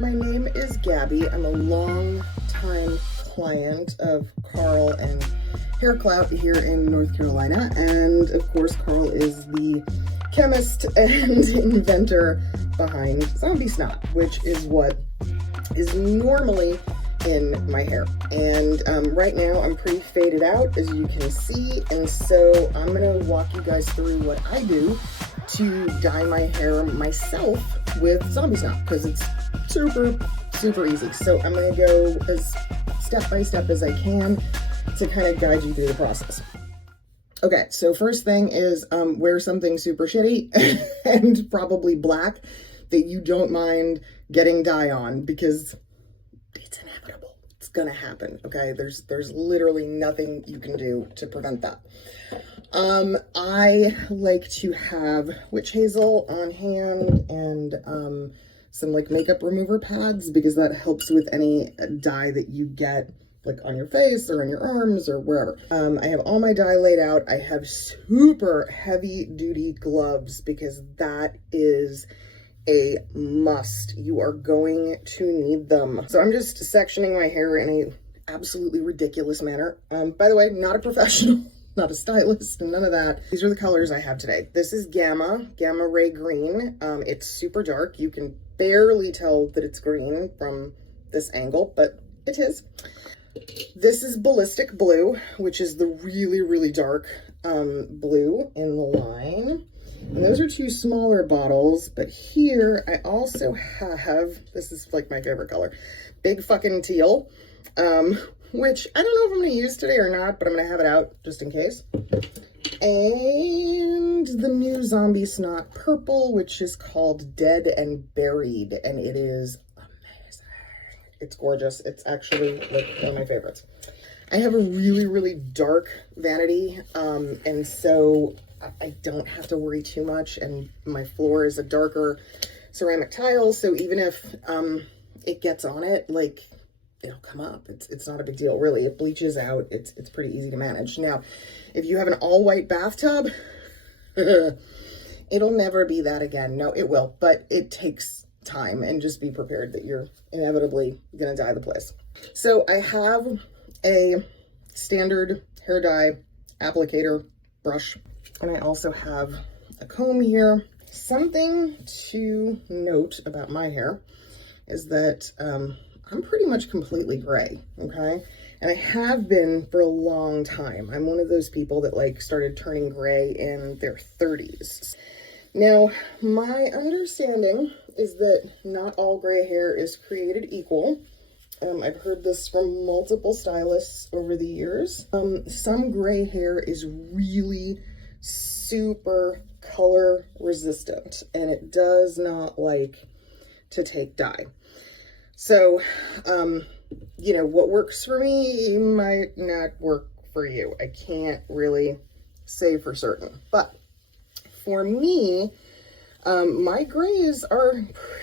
My name is Gabby. I'm a long-time client of Carl and Hair Clout here in North Carolina. And of course, Carl is the chemist and inventor behind Zombie Snott, which is what is normally in my hair. And right now I'm pretty faded out, as you can see. And so I'm gonna walk you guys through what I do to dye my hair myself with Zombie Snott, because it's super easy. So I'm gonna go as step by step as I can to kind of guide you through the process. Okay, so first thing is wear something super shitty and probably black that you don't mind getting dye on, because it's inevitable. It's gonna happen, okay? There's literally nothing you can do to prevent that. I like to have witch hazel on hand and some like makeup remover pads, because that helps with any dye that you get like on your face or on your arms or wherever. I have all my dye laid out. I have super heavy duty gloves, because that is a must. You are going to need them. So I'm just sectioning my hair in a absolutely ridiculous manner. By the way, not a professional, not a stylist, none of that. These are the colors I have today. This is Gamma Ray Green. It's super dark. You can barely tell that it's green from this angle, but it is. This is Ballistic Blue, which is the really dark blue in the line. And those are two smaller bottles, but here I also have, this is like my favorite color, Big Fucking Teal, which I don't know if I'm going to use today or not, but I'm going to have it out just in case. And the new Zombie Snott Purple, which is called Dead and Buried, and it is amazing. It's gorgeous. It's actually like one of my favorites. I have a really dark vanity, and so I don't have to worry too much, and my floor is a darker ceramic tile, so even if it gets on it, like, it'll come up. It's not a big deal, really. It bleaches out. It's pretty easy to manage. Now, if you have an all-white bathtub, it'll never be that again. No, it will, but it takes time, and just be prepared that you're inevitably gonna dye the place. So I have a standard hair dye applicator brush, and I also have a comb here. Something to note about my hair is that I'm pretty much completely gray, okay? And I have been for a long time. I'm one of those people that like started turning gray in their 30s. Now, my understanding is that not all gray hair is created equal. I've heard this from multiple stylists over the years. Some gray hair is really super color resistant, and it does not like to take dye. So, you know, what works for me might not work for you. I can't really say for certain, but for me, my grays are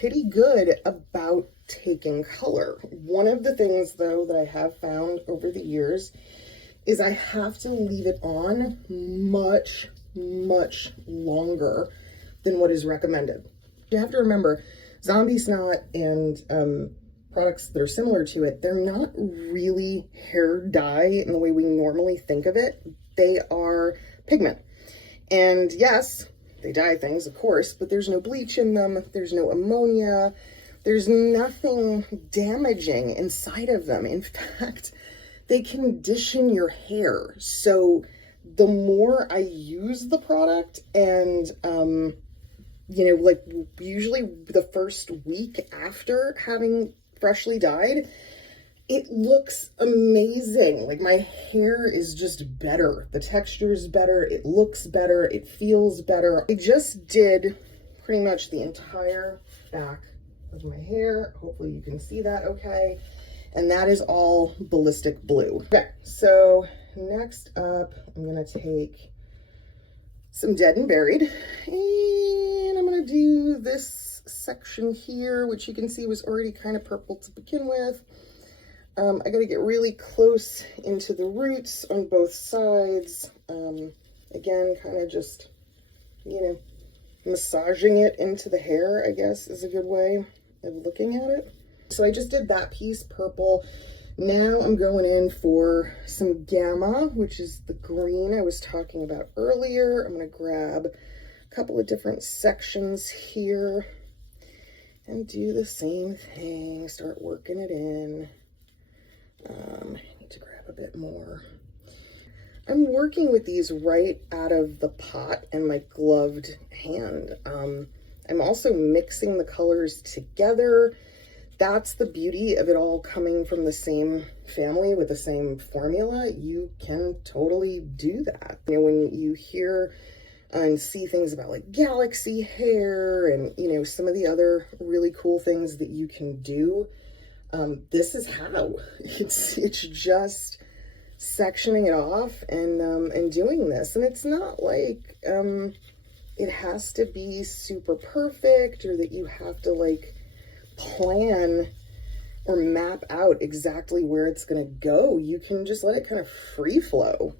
pretty good about taking color. One of the things, though, that I have found over the years is I have to leave it on much longer than what is recommended. You have to remember, Zombie Snott and products that are similar to it, they're not really hair dye in the way we normally think of it. They are pigment. And yes, they dye things, of course, but there's no bleach in them. There's no ammonia. There's nothing damaging inside of them. In fact, they condition your hair. So the more I use the product, and you know, like usually the first week after having freshly dyed, it looks amazing. Like my hair is just better. The texture is better. It looks better. It feels better. I just did pretty much the entire back of my hair. Hopefully you can see that okay. And that is all Ballistic Blue. Okay, so next up, I'm gonna take some Dead and Buried, and I'm gonna do this section here, which you can see was already kind of purple to begin with. I gotta get really close into the roots on both sides. Again, kind of just, you know, massaging it into the hair, I guess, is a good way. of looking at it. So I just did that piece purple. Now I'm going in for some gamma, which is the green I was talking about earlier. I'm going to grab a couple of different sections here and do the same thing. Start working it in. I need to grab a bit more. I'm working with these right out of the pot in my gloved hand. I'm also mixing the colors together. That's the beauty of it all coming from the same family with the same formula. You can totally do that. You know, when you hear and see things about like galaxy hair and, you know, some of the other really cool things that you can do, this is how. It's just sectioning it off and doing this. And it's not like it has to be super perfect or that you have to like plan or map out exactly where it's going to go. You can just let it kind of free flow.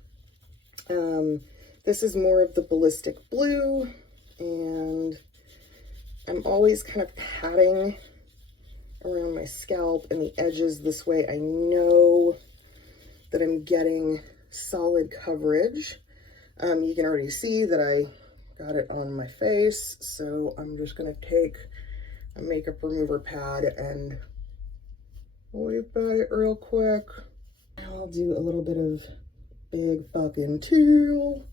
This is more of the ballistic blue, and I'm always kind of patting around my scalp and the edges. This way I know that I'm getting solid coverage. You can already see that I got it on my face, so I'm just gonna take a makeup remover pad and wipe at it real quick. I'll do a little bit of big fucking teal.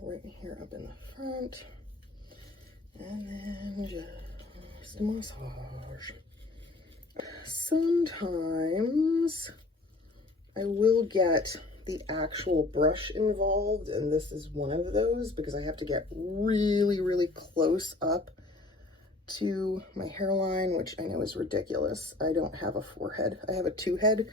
Go right here up in the front. And then just a massage. Sometimes I will get the actual brush involved, and this is one of those because I have to get really, really close up to my hairline, which I know is ridiculous. I don't have a forehead. I have a two-head.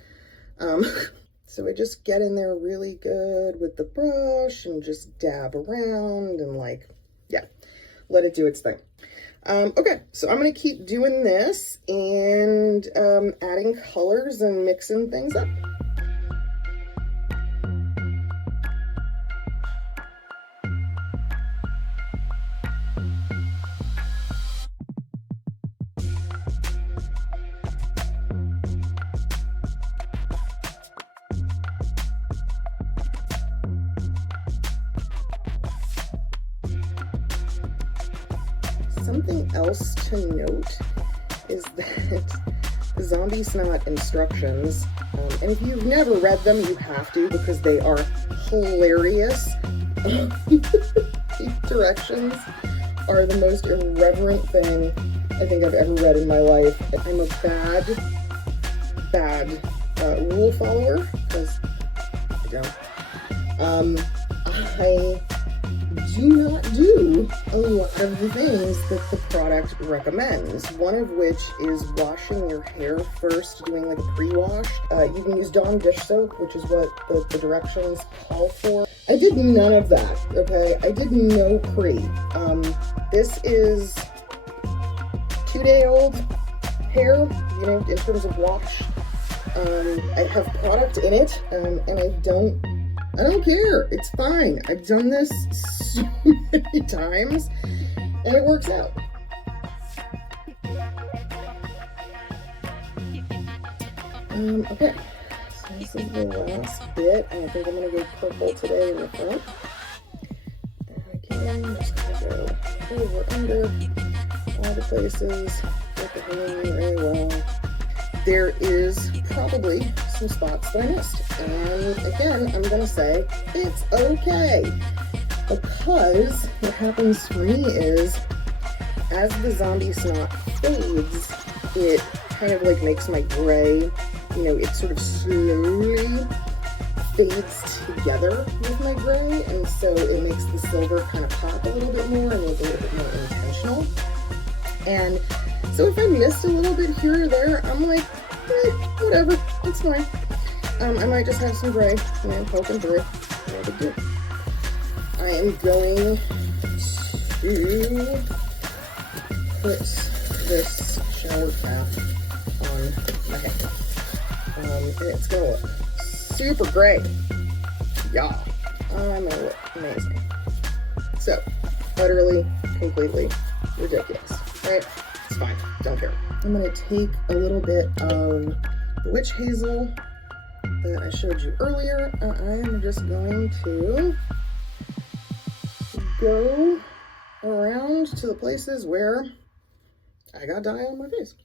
So I just get in there really good with the brush and just dab around and like, yeah, let it do its thing. Okay, so I'm going to keep doing this and adding colors and mixing things up. Something else to note is that the Zombie Snott instructions, and if you've never read them, you have to because they are hilarious. The directions are the most irreverent thing I think I've ever read in my life. I'm a bad rule follower because I don't. I do not do a lot of the things that the product recommends, one of which is washing your hair first, doing like a pre-wash. You can use Dawn dish soap, which is what the directions call for. I did none of that, okay? I did no pre. This is 2-day-old hair, you know, in terms of wash. I have product in it, and I don't care. It's fine. I've done this so many times and it works out. Okay, so this is the last bit, and I think I'm going to go purple today in the front. And again, I'm just going to go over, under, all the places, get the hairline really well. There is probably some spots that I missed. And again, I'm going to say it's okay. Because what happens for me is, as the Zombie Snott fades, it kind of like makes my gray, you know, it sort of slowly fades together with my gray. And so it makes the silver kind of pop a little bit more and look a little bit more intentional. And so if I missed a little bit here or there, I'm like, whatever, it's fine. I might just have some gray, you know, poking through. No big deal. I am going to put this shower cap on my head. And it's gonna look super great. Y'all, I'm gonna look amazing. So, utterly, completely ridiculous, right? It's fine, don't care. I'm gonna take a little bit of the witch hazel that I showed you earlier. I am just going to go around to the places where I got dye on my face.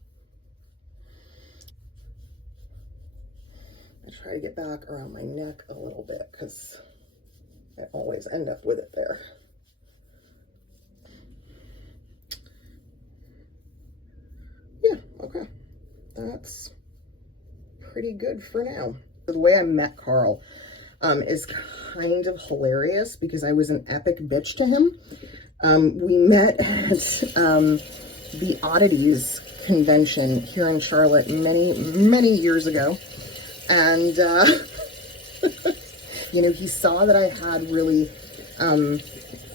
I try to get back around my neck a little bit because I always end up with it there. Yeah, okay. That's pretty good for now. The way I met Carl is kind of hilarious because I was an epic bitch to him. We met at the Oddities convention here in Charlotte many years ago. And, you know, he saw that I had really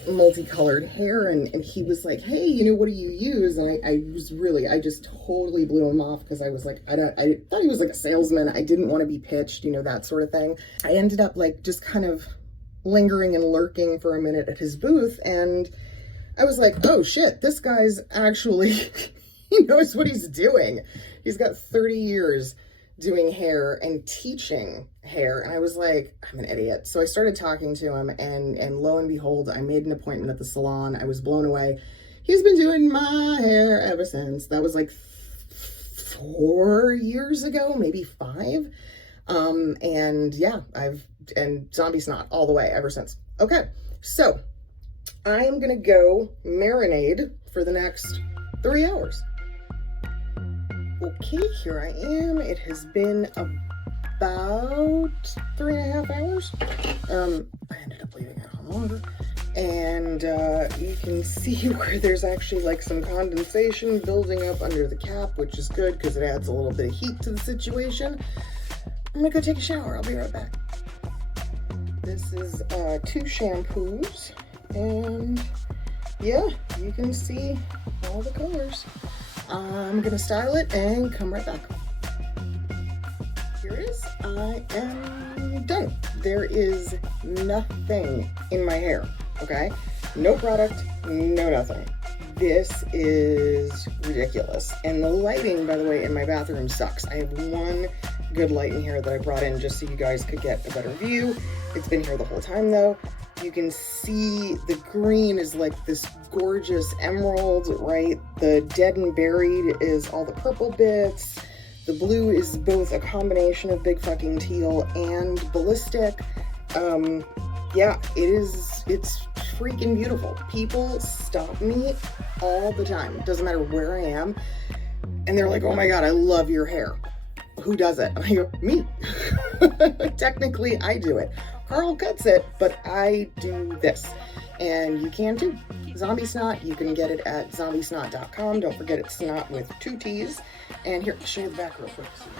multicolored hair, and he was like, hey, you know, what do you use? And I just totally blew him off because I was like, I thought he was like a salesman. I didn't want to be pitched, you know, that sort of thing. I ended up like just kind of lingering and lurking for a minute at his booth, and I was like, oh shit, this guy's actually, he knows what he's doing. He's got 30 years doing hair and teaching hair. And I was like, I'm an idiot. So I started talking to him, and lo and behold, I made an appointment at the salon. I was blown away. He's been doing my hair ever since. That was like 4 years ago, maybe 5. And yeah, and Zombie Snott all the way ever since. Okay, so I am gonna go marinade for the next 3 hours. Okay, here I am. It has been about 3.5 hours. I ended up leaving it on longer. And you can see where there's actually like some condensation building up under the cap, which is good because it adds a little bit of heat to the situation. I'm gonna go take a shower. I'll be right back. This is 2 shampoos, and yeah, you can see all the colors. I'm gonna style it and come right back. Here it is. I am done. There is nothing in my hair, okay? No product, no nothing. This is ridiculous. And the lighting, by the way, in my bathroom sucks. I have one good light in here that I brought in just so you guys could get a better view. It's been here the whole time though. You can see the green is like this gorgeous emerald, right? The dead and buried is all the purple bits. The blue is both a combination of big fucking teal and ballistic. Yeah, it's freaking beautiful. People stop me all the time. It doesn't matter where I am. And they're like, oh my God, I love your hair. Who does it? And I go, me. Technically, I do it. Carl cuts it, but I do this. And you can too. Zombie Snott, you can get it at zombiesnott.com. Don't forget it's snot with 2 T's. And here, I'll show you the back real quick so you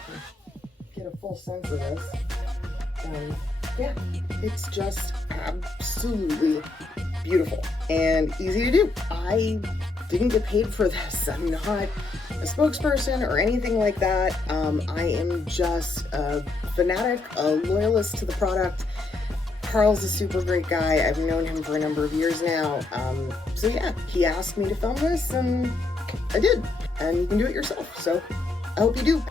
can get a full sense of this. Yeah, it's just absolutely beautiful and easy to do. I didn't get paid for this. I'm not a spokesperson or anything like that. I am just a fanatic, a loyalist to the product. Carl's a super great guy. I've known him for a number of years now. So yeah, he asked me to film this and I did. And you can do it yourself. So I hope you do.